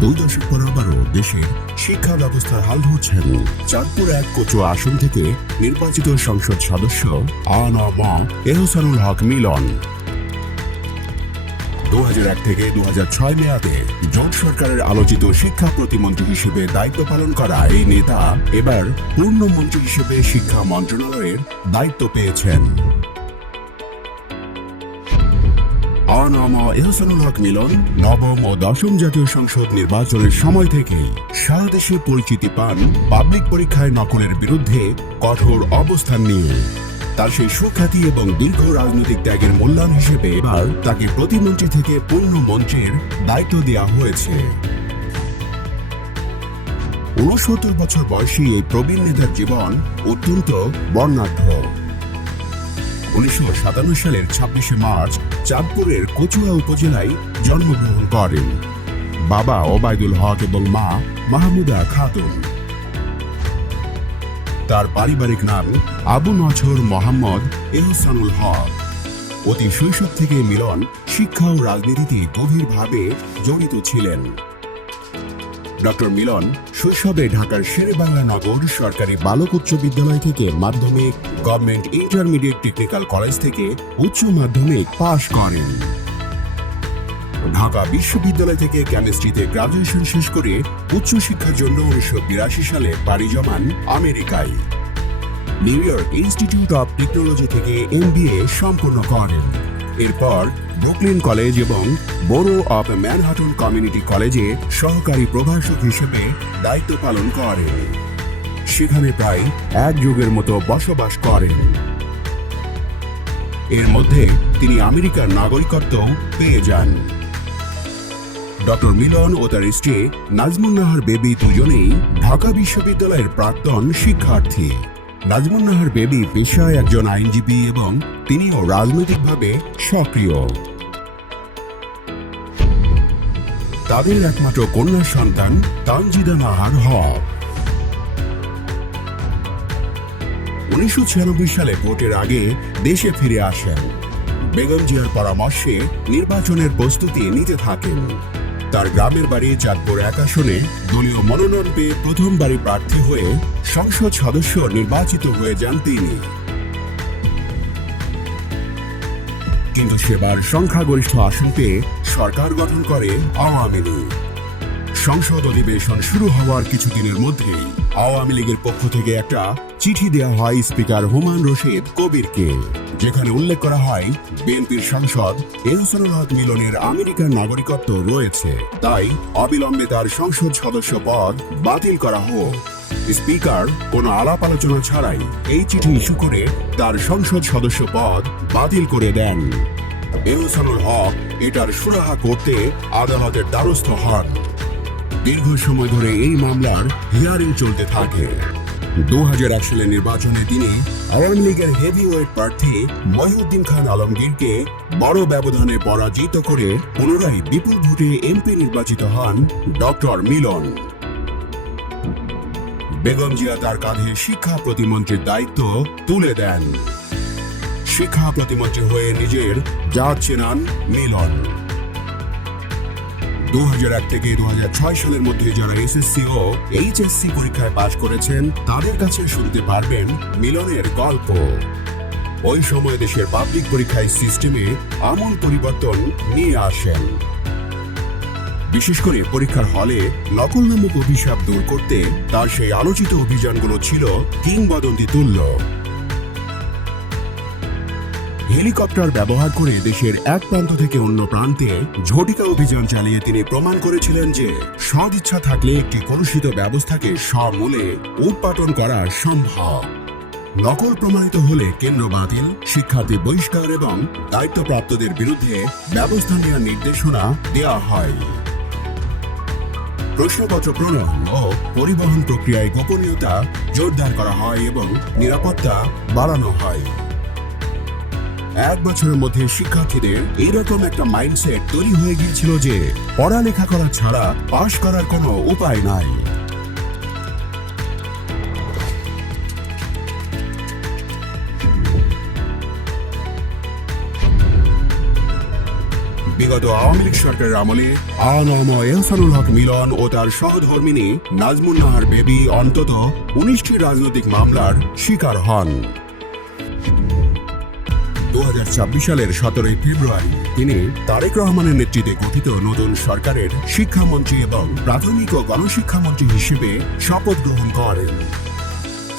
দুই দশক পর আবারও দেশের শিক্ষা ব্যবস্থার হাল ধরছেন চাঁদপুর এক কচুয়া আসন থেকে নির্বাচিত সংসদ সদস্য আ.ন.ম এহসানুল হক মিলন। 2001 থেকে 2006 মেয়াদে জোট সরকারের আলোচিত শিক্ষা প্রতিমন্ত্রী হিসেবে দায়িত্ব পালন করা এই নেতা এবার পূর্ণ মন্ত্রী হিসেবে শিক্ষা মন্ত্রণালয়ের দায়িত্ব পেয়েছেন। আ.ন.ম এহসানুল হক মিলন নবম ও দশম জাতীয় সংসদ নির্বাচনের সময় থেকেই সারা দেশে পরিচিতি পান পাবলিক পরীক্ষায় নকলের বিরুদ্ধে কঠোর অবস্থান নিয়ে। তার সেই সুখ্যাতি এবং দীর্ঘ রাজনৈতিক ত্যাগের মূল্যায়ন হিসেবে এবার তাকে প্রতিমন্ত্রী থেকে পূর্ণ মন্ত্রীর দায়িত্ব দেওয়া হয়েছে। 69 বছর বয়সী এই প্রবীণ নেতার জীবন অত্যন্ত বর্ণাঢ্য। 1957 সালের 26শে মার্চ চাঁদপুরের কচুয়া উপজেলায় জন্মগ্রহণ করেন। বাবা ওবায়দুল হক এবং মা মাহমুদা খাতুন। তার পারিবারিক নাম আবু নছর মোহাম্মদ এহসানুল হক। অতি শৈশব থেকে মিলন শিক্ষা ও রাজনীতিতে গভীরভাবে জড়িত ছিলেন। ডক্টর মিলন শৈশবে ঢাকার শেরেবাংলা নগর সরকারি বালক উচ্চ বিদ্যালয় থেকে মাধ্যমিক, গভর্নমেন্ট ইন্টারমিডিয়েট টেকনিক্যাল কলেজ থেকে উচ্চ মাধ্যমিক পাশ করেন। ঢাকা বিশ্ববিদ্যালয় থেকে কেমিস্ট্রিতে গ্রাজুয়েশন শেষ করে উচ্চশিক্ষার জন্য 1982 সালে পাড়ি জমান আমেরিকায়। New York institute of technology থেকে MBA সম্পন্ন করেন। এরপর ব্রুকলিন কলেজ এবং বোরো অব ম্যানহাটন কমিউনিটি কলেজে সহকারী প্রভাষক হিসেবে দায়িত্ব পালন করেন। সেখানে প্রায় এক যুগের মতো বসবাস করেন। এর মধ্যে তিনি আমেরিকার নাগরিকত্ব পেয়ে যান। ডক্টর মিলন ও তার স্ত্রী নাজমুন নাহার বেবি দুজনেই ঢাকা বিশ্ববিদ্যালয়ের প্রাক্তন শিক্ষার্থী। নাজমুন নাহার বেবি পেশায় একজন আইনজীবী এবং তিনিও রাজনৈতিকভাবে সক্রিয়। তাদের একমাত্র কন্যা সন্তান তানজিদা নাহার হক। 1996 সালে ভোটের আগে দেশে ফিরে আসেন। বেগম জিয়ার পরামর্শে নির্বাচনের প্রস্তুতি নিতে থাকেন। তার গ্রামের বাড়ি চাঁদপুর এক আসনে দলীয় মনোনয়ন পেয়ে প্রথমবারই প্রার্থী হয়ে সংসদ সদস্য নির্বাচিত হয়ে যান তিনি। কিন্তু সেবার সংখ্যাগরিষ্ঠ আসন পেয়ে সরকার গঠন করে আওয়ামী লীগ। সংসদ অধিবেশন শুরু হওয়ার কিছুদিনের মধ্যেই আওয়ামী লীগের পক্ষ থেকে একটা চিঠি দেওয়া হয় স্পিকার হুমায়ুন রশিদ কবিরকে, যেখানে উল্লেখ করা হয় বিএনপির সাংসদ এহসানুল হক মিলনের আমেরিকার নাগরিকত্ব রয়েছে, তাই অবিলম্বে তার সংসদ সদস্য পদ বাতিল করা হোক। স্পিকার কোনো আলাপ আলোচনা ছাড়াই এই চিঠি ইস্যু করে তার সংসদ সদস্য পদ বাতিল করে দেন। এহসানুল হক এটার সুরাহা করতে আদালতের দ্বারস্থ হন। দীর্ঘ সময় ধরে এই মামলার হিয়ারিং চলতে থাকে। 2001 সালের নির্বাচনে তিনি আওয়ামী লীগের হেভিওয়েট প্রার্থী মহিউদ্দিন খান আলমগীরকে বড় ব্যবধানে পরাজিত করে পুনরায় বিপুল ভোটে এমপি নির্বাচিত হন ডক্টর মিলন। বেগম জিয়া তার কাঁধে শিক্ষা প্রতিমন্ত্রীর দায়িত্ব তুলে দেন। শিক্ষা প্রতিমন্ত্রী হয়ে নিজের জাত চেনান মিলন। 2001 থেকে 2006 সালের মধ্যে যারা SSC ও HSC পরীক্ষায় পাশ করেছেন তাদের কাছে শুনতে পারবেন মিলনের গল্প। ওই সময় দেশের পাবলিক পরীক্ষায় সিস্টেমে আমূল পরিবর্তন নিয়ে আসেন। বিশেষ করে পরীক্ষার হলে নকল নামক অভিশাপ দূর করতে তার সেই আলোচিত অভিযানগুলো ছিল কিংবদন্তি তুল্য। হেলিকপ্টার ব্যবহার করে দেশের এক প্রান্ত থেকে অন্য প্রান্তে ঝটিকা অভিযান চালিয়ে তিনি প্রমাণ করেছিলেন যে সদ ইচ্ছা থাকলে একটি কলুষিত ব্যবস্থাকে সমূলে উৎপাটন করা সম্ভব। নকল প্রমাণিত হলে কেন্দ্র বাতিল, শিক্ষার্থী বহিষ্কার এবং দায়িত্বপ্রাপ্তদের বিরুদ্ধে ব্যবস্থা নেওয়ার নির্দেশনা দেওয়া হয়। প্রশ্নপত্র প্রণয়ন ও পরিবহন প্রক্রিয়ায় গোপনীয়তা জোরদার করা হয় এবং নিরাপত্তা বাড়ানো হয়। এক বছরের মধ্যে শিক্ষার্থীদের এরকম একটা মাইন্ডসেট তৈরি হয়ে গিয়েছিল যে পড়ালেখা করা ছাড়া পাশ করার কোনো উপায় নাই। বিগত আওয়ামী লীগ সরকারের আমলে আনম এহসানুল হক মিলন ও তার সহধর্মিণী নাজমুন নাহার বেবি অন্তত 19টি রাজনৈতিক মামলার শিকার হন। 2026 সালের 17 ফেব্রুয়ারি তিনি তারেক রহমানের নেতৃত্বে গঠিত নতুন সরকারের শিক্ষামন্ত্রী এবং প্রাথমিক ও গণশিক্ষামন্ত্রী হিসেবে শপথ গ্রহণ করেন।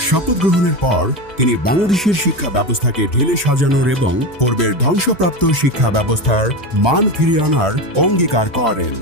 শপথ গ্রহণের পর তিনি বাংলাদেশের শিক্ষা ব্যবস্থাকে ঢেলে সাজানোর এবং পূর্বের ধ্বংসপ্রাপ্ত শিক্ষা ব্যবস্থার মান ফিরিয়ে আনার অঙ্গীকার করেন।